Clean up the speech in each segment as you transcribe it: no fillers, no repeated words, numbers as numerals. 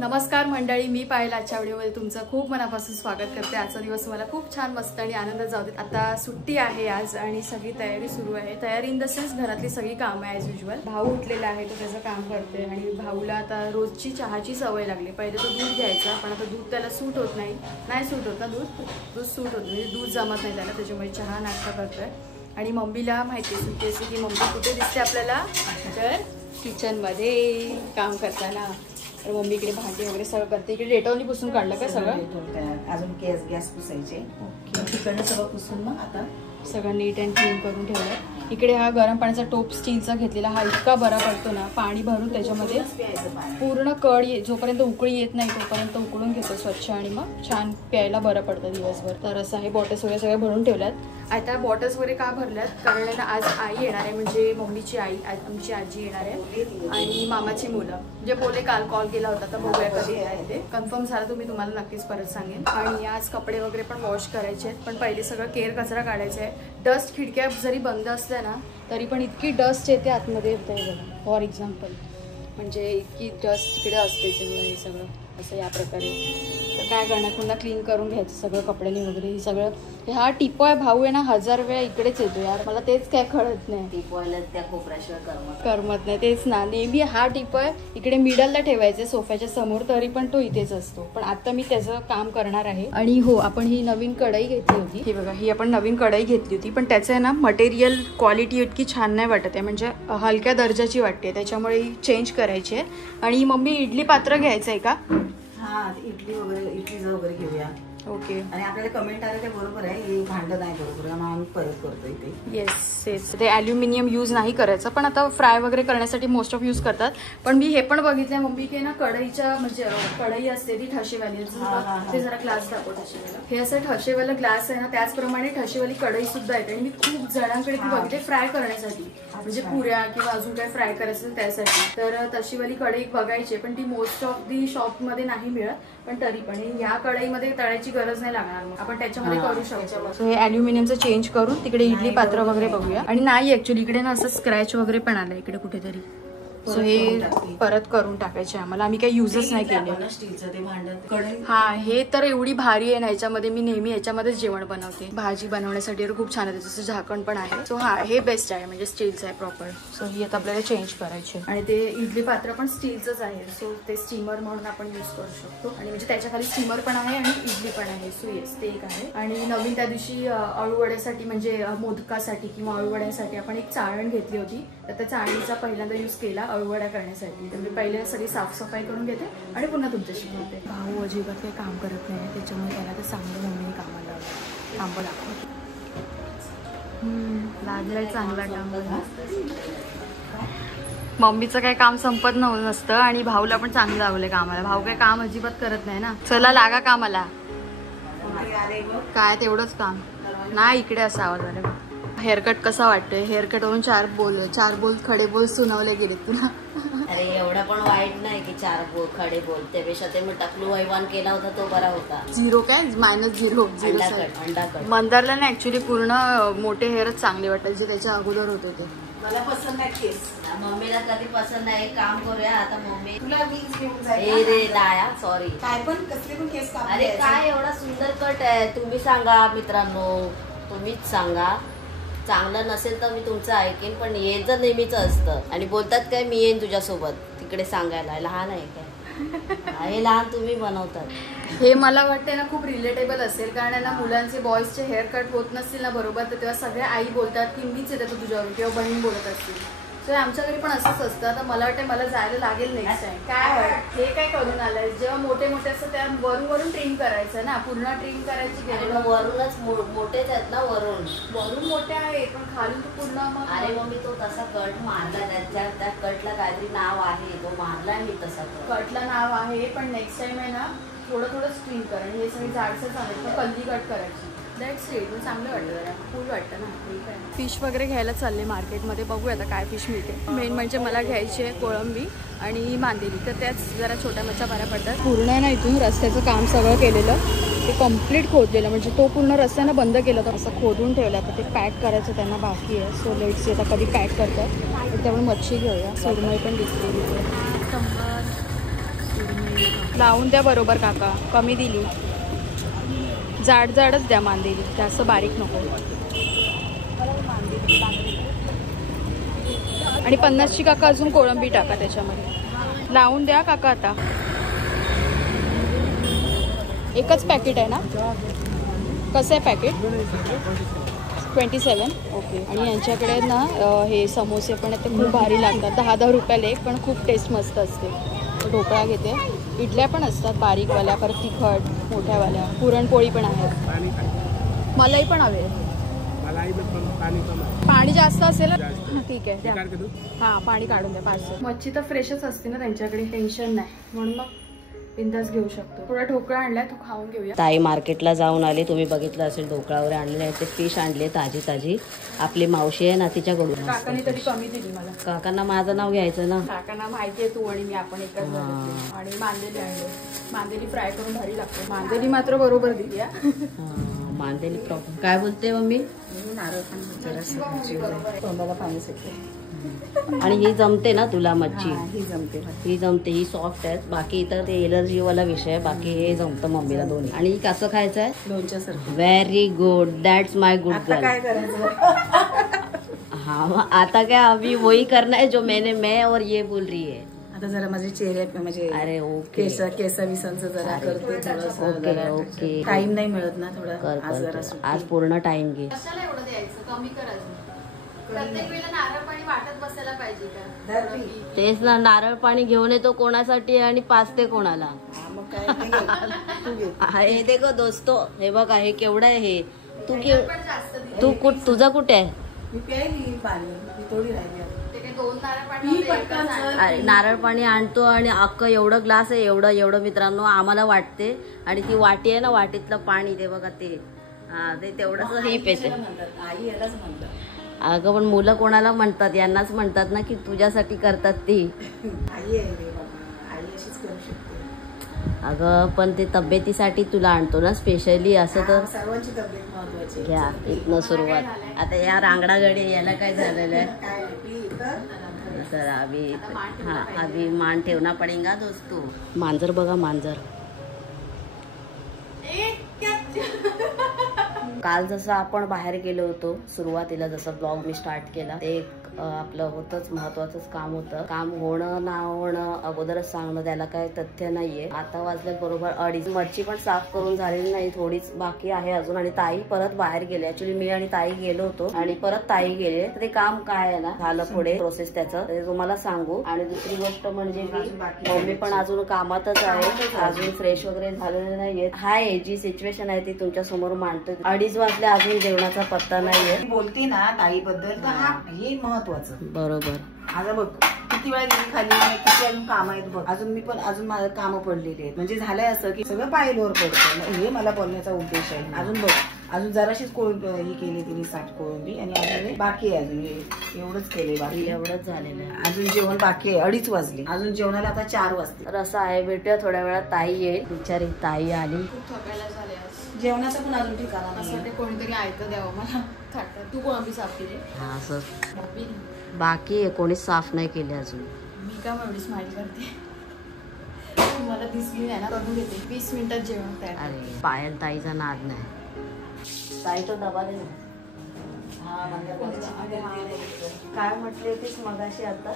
नमस्कार मंडळी, मी पायल आजच्या व्हिडिओमध्ये तुमचं खूप मनापासून स्वागत करते। आजचा दिवस मला खूप छान मस्त आणि आनंदात जाऊ दे। आता सुट्टी आहे आज आणि सगळी तयारी सुरू आहे। तयारी इन द सेन्स घरातली सगळी कामं ॲज युजुअल। भाऊ उठलेला आहे, तो त्याचं काम करते आणि भाऊला आता रोजची चहाची सवय लागली। पहिले तो दूध घ्यायचा, पण आता दूध त्याला सूट होत नाही सूट होत ना, दूध सूट होत म्हणजे दूध जमत नाही त्याला, त्याच्यामुळे चहा नाश्ता करतोय। आणि मम्मीला माहिती आहे सुट्टी असते की मम्मी कुठे दिसते आपल्याला, तर किचनमध्ये काम करताना। तर मम्मी इकडे भांडी वगैरे सगळं करते। इकडे डेटॉलनी पुसून काढलं का सगळं? अजून गॅस पुसायचे। ओके, तिकडनं सगळं पुसून मग आता सगळं नीट अँड क्लीन करून ठेवलं। इकडे हा गरम पाण्याचा टोप स्टीलचा घेतलेला, हा इतका बरा पडतो ना। पाणी भरून त्याच्यामध्ये पूर्ण कड जोपर्यंत उकळी येत नाही तोपर्यंत उकळून घेतो स्वच्छ, आणि मग छान प्यायला बरं पडतं दिवसभर। तर असं आहे। बॉटल्स वगैरे सगळे भरून ठेवल्यात। आता बॉटल्स वगैरे का भरल्यात, कारण आज आई येणार आहे, म्हणजे मम्मीची आई, आमची आजी येणार आहे आणि मामाची मुलं। म्हणजे बोले काल कॉल केला होता, तर बघूया कधी येणार ते। कन्फर्म झालं तर मी तुम्हाला नक्कीच परत सांगेन। आणि आज कपडे वगैरे पण वॉश करायचे आहेत, पण पहिले सगळं केर कचरा काढायचा आहे। डस्ट खिडक्या जरी बंद असल्या ना तरी पण इतकी डस्ट येते आतमध्ये येते बघा। फॉर एक्झाम्पल म्हणजे इतकी डस्ट तिकडे असते, हे सगळं असं या प्रकारे। तर काय करणार, पुन्हा क्लीन करून घ्यायचं सगळं कपड्यांनी वगैरे। हे सगळं हा टिपॉय भाऊ आहे ना, 1000 वेळा इकडेच येतो यार, मला तेच काय कळत नाही। टिपॉयला त्या कोपऱ्याशिवाय करमत नाही, तेच ना। नेहमी हा टिपॉय इकडे मिडलला ठेवायचे सोफ्याच्या समोर, तरी पण तो इथेच असतो। पण आता मी त्याचं काम करणार आहे। आणि हो, आपण ही नवीन कढई घेतली होती, हे बघा, ही आपण नवीन कढई घेतली होती, पण त्याचं आहे ना मटेरियल क्वालिटी इतकी छान नाही वाटत आहे, म्हणजे हलक्या दर्जाची वाटते, त्याच्यामुळे चेंज करायची आहे। आणि मम्मी इडली पात्र घ्यायचं आहे का? हा, इडलीचं वगैरे घेऊया। ओके। आणि आपल्याला कमेंट आलं ते बरोबर आहे, हे भांडं नाही बरोबर आहे, आम्ही परत करतो इथे। येस, ते ॲल्युमिनियम यूज नाही करायचं, पण आता फ्राय वगैरे करण्यासाठी मोस्ट ऑफ यूज करतात। पण मी हे पण बघितलंय मम्मी की ना, कढईच्या म्हणजे कढई असते ती ठशेवाली, ते जरा ग्लास दाखव ठशेवाला। हे असं ठशेवाला ग्लास आहे ना, त्याचप्रमाणे ठशेवाली कढई सुद्धा आहे। आणि मी खूप जणांकडे ती बघितले फ्राय करण्यासाठी, म्हणजे पुऱ्या किंवा अजून काय फ्राय करायचं त्यासाठी। तर तशीवाली कढई बघायची, पण ती मोस्ट ऑफ दी शॉप मध्ये नाही मिळत। पण तरी पण या कढईमध्ये तळायची गरज नाही लागणार, आपण त्याच्यामध्ये करू शकतो। सो हे ॲल्युमिनियमचं चेंज करून तिकडे इडली पात्र वगैरे बघूया। आणि नाही ऍक्च्युली इकडे ना असं स्क्रॅच वगैरे पण आलं इकडे कुठेतरी, सो हे परत करून टाकायचे आम्हाला। आम्ही काही युजच नाही केले स्टीलचं ते भांडं। हा, हे तर एवढी भारी आहे ना, याच्यामध्ये मी नेहमी याच्यामध्येच जेवण बनवते। भाजी बनवण्यासाठी खूप छान आहे, त्याचं झाकण पण आहे। सो हा, हे बेस्ट आहे, म्हणजे स्टीलचं आहे प्रॉपर। सो ही आता आपल्याला चेंज करायची आहे। आणि ते इडली पात्र पण स्टीलचंच आहे, सो ते स्टीमर म्हणून आपण यूज करू शकतो। आणि म्हणजे त्याच्या खाली स्टीमर पण आहे आणि इडली पण आहे, सो येस, ते एक आहे। आणि नवीन त्या दिवशी अळूवड्यासाठी, म्हणजे मोदकासाठी किंवा अळूवड्यासाठी आपण एक चाळण घेतली होती, तर त्या चाळणीचा पहिल्यांदा यूज केला अळूवड्या करण्यासाठी। तर मी पहिले सगळी साफसफाई करून घेते आणि पुन्हा तुमच्याशी बोलते। भाऊ अजिबात काही काम करत नाही, त्याच्यामुळे त्याला तर चांगलं मम्मीने कामाला लावलं, काम दाखव। लागलाय चांगला काम। मम्मीचं काही काम संपत नसतं आणि भाऊला पण चांगलं लावलंय कामाला। भाऊ काही काम अजिबात करत नाही ना, चला लागा कामाला। काय तेवढंच काम नाही, इकडे असा आवाज आला। हेअरकट कसा वाटतोय? हेअरकट वरून चार बोल खडे बोल सुनावले गेले तुला। अरे एवढा पण वाईट नाही की 4 खडे बोल, त्यापेक्षा ते मी टकलू वैवान केला होता तो बरा होता। 0 काय -0 अंडाकट मंदारला ना ऍक्च्युली पूर्ण मोठे हेअरच चांगले वाटतात, जे त्याच्या अगोदर होते ते। मला पसंत नाही केस, मम्मीला कधी पसंत नाही। काम करूया आता, मम्मी तुला वीज घेऊन जाईल रे लाया, सॉरी काय पण कसले पण केस काप। अरे काय एवढा सुंदर कट आहे, तुम्ही सांगा मित्रांनो, तुम्हीच सांगा। चांगलं नसेल तर मी तुमचं ऐकेन, पण हे जर नेहमीच असतं आणि बोलतात काय मी येईन तुझ्यासोबत तिकडे सांगायला, लहान आहे काय? हे लहान तुम्ही बनवतात। हे मला वाटतं ना खूप रिलेटेबल असेल, कारण ना मुलांचे बॉयजचे हेअर कट होत नसतील ना बरोबर, तर तेव्हा सगळ्या आई बोलतात की मीच येते तुझ्यावर, किंवा बहीण बोलत असतील। तर आमच्या घरी पण असंच असतं। तर मला वाटतं मला जायला लागेल नेक्स्ट टाइम। काय वाटतं हे काय करून आलंय? जेव्हा मोठे असतं त्या वरून ट्रिम करायचं ना, पूर्ण ट्रिम करायची गरज। वरूनच मोठेच आहेत ना, वरून मोठे आहे, पण खालून तो पूर्ण मग। अरे मग मी तो तसा कट मारला, त्या कटला काहीतरी नाव आहे, तो मारला मी तसा कटला नाव आहे। पण नेक्स्ट टाइम आहे ना थोडं स्ट्रीम करा, हे सगळे जाडसं चालेल, तर कल्ली कट करायची। दॅट्स इट, चांगलं वाटतं, जरा कूल वाटतं ना। फिश वगैरे घ्यायला चालले मार्केटमध्ये, बघूया आता काय फिश मिळते। मेन म्हणजे मला घ्यायची आहे कोळंबी आणि मांदेली, तर त्याच जरा छोट्या मच्छा बऱ्या पडतात। पूर्ण आहे ना इथून रस्त्याचं काम सगळं केलेलं, ते कम्प्लीट खोदलेलं, म्हणजे तो पूर्ण रस्त्यानं बंद केला होता, असं खोदून ठेवलं। आता ते पॅक करायचं त्यांना बाकी आहे, सो लेट्स सी आता कधी पॅक करतात। त्यामुळे मच्छी घेऊया। सुरमई पण दिसते, सुरमई लावून द्या बरोबर काका, कमी दिली. जाड जाडच द्या मांदेली, जास्त बारीक नको. आणि 50ची काका अजून कोळंबी टाका त्याच्यामध्ये. लावून द्या काका आता. एकच पॅकेट आहे ना? कसं आहे पॅकेट? 27. ओके. आणि यांच्याकडे ना हे समोसे पण आहेत, ते खूप भारी लागतात. 10-10 रुपयाला एक, पण खूप टेस्ट मस्त असते. ढोकळा घेते. इडल्या पण असतात बारीकवाल्या, परत तिखट मोठ्यावाल्या. पुरणपोळी पण आहे. मलाही पण हवे. पाणी जास्त असेल ना? ठीक आहे. हां, पाणी काढून द्या पार्सल. मच्छी तर फ्रेशच असते ना त्यांच्याकडे, टेन्शन नाही. म्हणून मग बिंदास घेऊ शकतो. थोडा ढोकळा आणलाय, तो खाऊन घेऊया. ताई मार्केटला जाऊन आली, तुम्ही बघितलं असेल. ढोकळा वगैरे आणलेले आहे. ते फिश आणले ताजी ताजी. आपली मावशी आहे ना, तिच्याकडून. काकाने तरी कमी दिली मला. काकांना माझं नाव घ्यायचं ना. काकांना माहिती आहे तू आणि मी आपण एकच झालो. आणि मांदेली आणले. मांदेली फ्राय करून भारी लागते. मांदेली मात्र बरोबर दिली. मांदेली प्रॉब्लेम काय बोलते मम्मी? तोंडाला पाणी सुटते. आणि ही जमते ना तुला मच्छी? ही जमते, ही सॉफ्ट आहे. बाकी इतर ते एलर्जी वाला विषय, बाकी हे जमतं मम्मीला दोन्ही. आणि कसं खायचं आहे? लोणच्यासारखं. Very good, that's my good girl. काय करायचं? हाँ, आता क्या अभी वही करना है जो मैं और ये बोल रही है. आता जरा माझे चेहरे म्हणजे अरे ओके, केसा विसांचं जरा करते. ओके. टाइम नाही मिळत ना थोडा. आज पूर्ण टाइम घे. कशाला एवढं द्यायचं? कमी करायचं. प्रत्येक वेळेला नारळ पाणी वाटत बसायला पाहिजे का? तेच ना, नारळ पाणी घेऊन येतो कोणासाठी आणि पाचते कोणाला? हे देखो दोस्तो, हे बघा हे केवढं आहे हे. तू तुझा कुठे आहे? अरे नारळ पाणी आणतो आणि अख्खं एवढं ग्लास आहे, एवढं मित्रांनो आम्हाला वाटते. आणि ती वाटी आहे ना, वाटीतलं पाणी ते बघा ते. हा, ते तेवढंच हे पेते. अगं पण मुलं कोणाला म्हणतात? यांनाच म्हणतात ना की तुझ्यासाठी करतात ती. अगं पण ते तब्येतीसाठी तुला आणतो ना स्पेशली. असं तर सर्वांची तब्येत महत्वाची. घ्या इथनं सुरुवात. आता या रांगडा गडी याला काय झालेलं आहे? तर अभी मान ठेवना पडेगा दोस्तो. मांजर बघा, मांजर. काल जसं आपण बाहेर गेलो होतो, सुरुवातीला जसं ब्लॉग मी स्टार्ट केला, ते आपलं होतच महत्वाचंच काम होतं. काम होणं ना होणं अगोदरच सांगणं, त्याला काही तथ्य नाहीये. आता वाजले बरोबर 2:30. मच्छी पण साफ करून झालेली नाही, थोडीच बाकी आहे अजून. आणि ताई परत बाहेर गेले. ऍक्च्युली मी आणि ताई गेलो होतो आणि परत ताई गेले. ते काम काय आहे ना, झालं पुढे प्रोसेस त्याचं, ते तुम्हाला सांगू. आणि दुसरी गोष्ट म्हणजे की मम्मी पण अजून कामातच आहे, अजून फ्रेश वगैरे झालेले नाहीये. हाय, जी सिच्युएशन आहे ती तुमच्या समोर मांडतो. 2:30 वाजले, अजून जेवणाचा पत्ता नाहीये. बोलते ना ताईबद्दल, हे महत्वाचं. बरोबर. आता बघ किती वेळा गेली खाली, किती अजून काम आहेत बघ. अजून माझं कामं पडलेली आहेत. म्हणजे झालंय असं की सगळं पायलोर पडतं. हे मला बोलण्याचा उद्देश आहे. अजून बघ, अजून जराशीच ही केली तिने साठ कोळंबी. आणि अजून बाकी आहे, अजून एवढंच केलंय. बाकी एवढंच झालेलं आहे. अजून जेवण बाकी आहे. 2:30 वाजले, अजून जेवणाला आता 4 वाजले. तर असं आहे. भेटूया थोड्या वेळात. ताई येईल. बिचारी ताई आली. खूप थकायला झाले. जेवणाचं पण अजून ठिकाणा असं ते कोणीतरी ऐकतं द्यावं मला. तू कोळंबी साफ केली? हा, असं बाकी आहे, कोणीच साफ नाही केले अजून. मी का एवढी स्माइल करते? मला दिसली नाही ना, करून घेते. 20 मिनिटात जेवण तयार. अरे पायल ताईचा नाद नाही. ताई तो डबा दे ना. काय म्हटली होतीस मगाशी? आता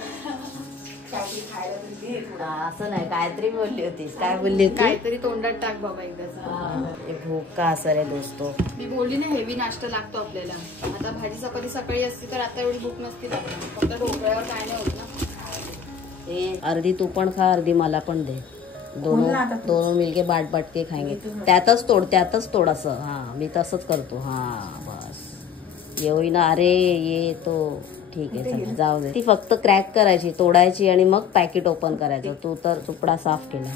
असं नाही, काहीतरी बोलली होतीस. काय बोलली होती? काहीतरी तोंडात टाक बाबा एकदाच. भूक का असं रे दोस्तो? मी बोलली ना, हेवी नाश्ता लागतो आपल्याला. आता भाजी चपाती सकाळी असती तर आता एवढी भूक नसती लागली. फक्त ढोकळ्यावर काय नाही होत ना. अर्धी तू पण खा, अर्धी मला पण दे. दोनों मिलके बाट के खाएंगे. त्यातच तोड असं. हा, मी तसंच करतो. हा बस येऊ ना. अरे ये तो ठीक आहे, चला जाऊ दे. ती फक्त क्रॅक करायची, तोडायची आणि मग पॅकेट ओपन करायचं. तू तर तुकडा साफ केला.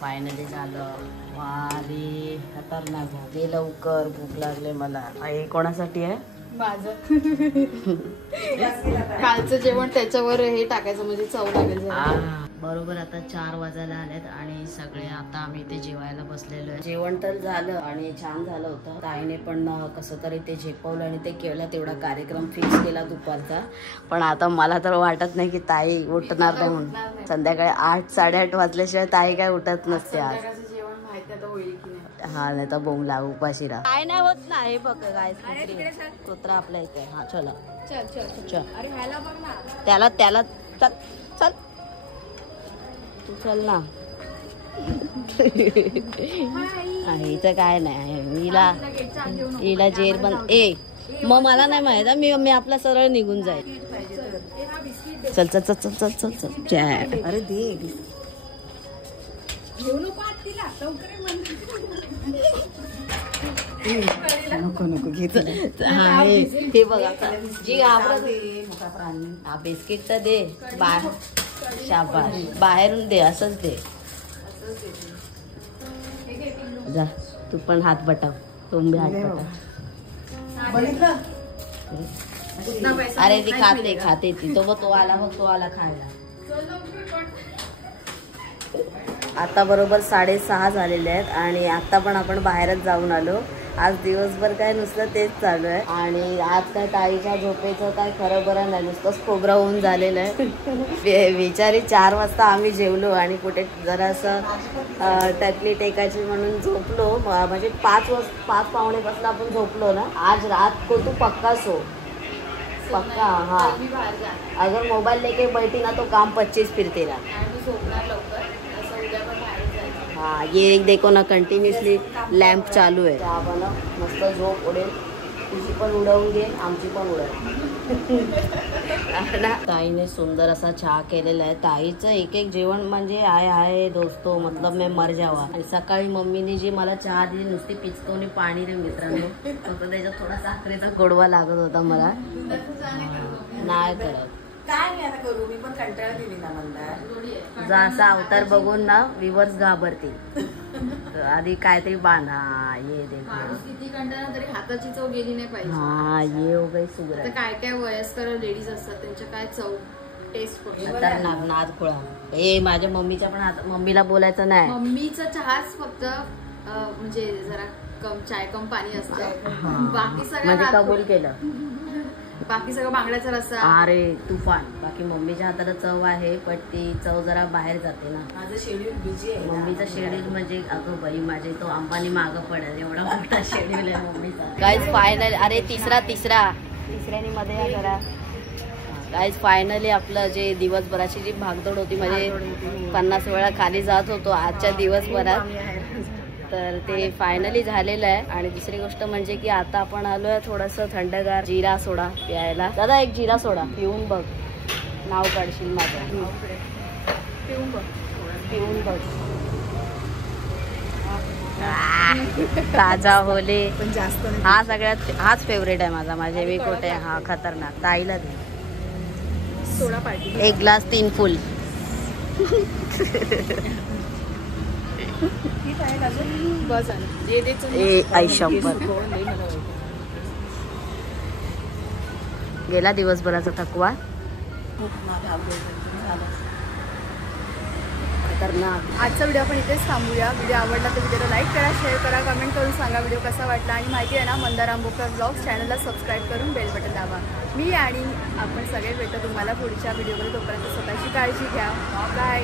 फायनली झालं. वारे खतरनाक झाले. लवकर भूक लागले मला. हे कोणासाठी आहे? माझं कालचं जेवण त्याच्यावर हे टाकायचं म्हणजे चव लागेल. बरोबर आता 4 वाजायला आलेत आणि सगळे आता आम्ही इथे जेवायला बसलेलो आहे. जेवण तर झालं आणि छान झालं होतं. ताईने पण कसं तरी ते झेपवलं आणि ते केलं. तेवढा कार्यक्रम फिक्स केला दुपारचा. पण आता मला तर वाटत नाही की ताई उठणार नाही म्हणून. संध्याकाळी 8-8:30 वाजल्याशिवाय ताई काय उठत नसते आज. हा नाही तर बोंबला उपाशी राहा. काय नाही होत ना. हे बघ काय कुत्रा आपल्या इथे. हा चला चल. त्याला चल चल तू चल ना. हिचं काय नाही. हिला जेर बंद. मग मला नाही माहित. मी आपला सरळ निघून जाईल. चल चल चल चल चल चल चल. अरे दे नको नको घेत. हे बघा जी हा बिस्किट तर दे. शाबाश. बाहेरून दे. असंच दे. जा तू पण हात बटाव. तुम्ही हात बटाव. अरे ती खाते ती. तो आला खायला. आता बरोबर 6:30 झालेले आहेत आणि आता पण आपण बाहेरच जाऊन आलो. आज दिवसभर काय नुसतं तेच चालू आहे आणि आज काय ताईच्या झोपेचं काय खरं बरं नाही. नुसतंच खोबरा होऊन झालेलं आहे. विचारी 4 वाजता आम्ही जेवलो आणि कुठे जरासं टकली टेकायची म्हणून झोपलो. म्हणजे 5 पावणेपासून आपण झोपलो ना. आज रात को तू पक्का सो. पक्का. हाँ अगर मोबाइल लेके बैठी ना तो काम 25 फिर तेरा. हाँ ये देखो ना कंटिन्युअसली लॅम्प चालू आहे. चहा बनव मस्त झोप उडेल. तुझी पण उडवून घे आमची पण उडेल. ताईने सुंदर असा चहा केलेला आहे. ताईचं एक जेवण म्हणजे आहे दोस्तो मतलब मैं मर जावा. आणि सकाळी मम्मीने जी मला चहा दिली नुसती पिचकवणी पाणी रे मित्रांनो. फक्त त्याच्यात थोडा साखरेचा गोडवा लागत होता मला. नाही करत काय नाही आता करू. मी पण कंटाळा दिली ना मला. जा असा अवतार बघून ना विवर्स घाबरतील. आधी काहीतरी बांधा. ये देखो किती कंटाळा तरी हाताची चव गेली नाही पाहिजे. हा ये हो गई सुगरा. काय काय वयस्कर लेडीज असतात त्यांच्या काय चव टेस्ट खतरनाक नाद खुळा. माझ्या मम्मीच्या पण हात. मम्मीला बोलायचं नाही. मम्मीचा चहाच फक्त म्हणजे जरा चाय कम पाणी असतं. बाकी सगळं म्हणजे कबूल केलं. बाकी सगळं बांगड्याचा रस्सा. अरे तुफान. बाकी मम्मीच्या हाताला चव आहे पण ती चव जरा बाहेर जाते ना. माझं शेड्यूल बिझी आहे. मम्मीचा शेड्यूल म्हणजे अगं बाई माझे तो अंबानी मागं पडेल एवढा मोठा शेड्यूल आहे मम्मीचा. Guys final. अरे तिसऱ्यानी मध्ये या जरा. गाईज फायनली आपलं जे दिवसभराची जी भागदौड होती म्हणजे 50 वेळा खाली जात होतो आजच्या दिवसभरात. तर ते फायनली झालेलं आहे. आणि दुसरी गोष्ट म्हणजे की आता आपण आलोय थोडंसं थंडगार जिरा सोडा प्यायला. दादा एक जिरा सोडा पिऊन बघ. नाव काढशील माझं. पिऊन बघ. ताजा होले पण जास्त नाही. हा सगळ्यात हाच फेवरेट आहे माझा. माझे मी कुठे. हा खतरनाक. ताईला दे सोडा पार्टी. 1 ग्लास 3 फुल. बस गेला दिवसभराचा थकवा. आजचा व्हिडिओ आपण इथेच थांबूया. व्हिडिओ आवडला तर व्हिडिओला लाईक करा, शेअर करा, कमेंट करून सांगा व्हिडिओ कसा वाटला. आणि माहिती आहे ना मंदार आंबोकर ब्लॉग्स चॅनलला सबस्क्राईब करून बेल बटन दाबा. मी आणि आपण सगळे भेटतो तुम्हाला पुढच्या व्हिडिओमध्ये. तोपर्यंत स्वतःची काळजी घ्या. बाय.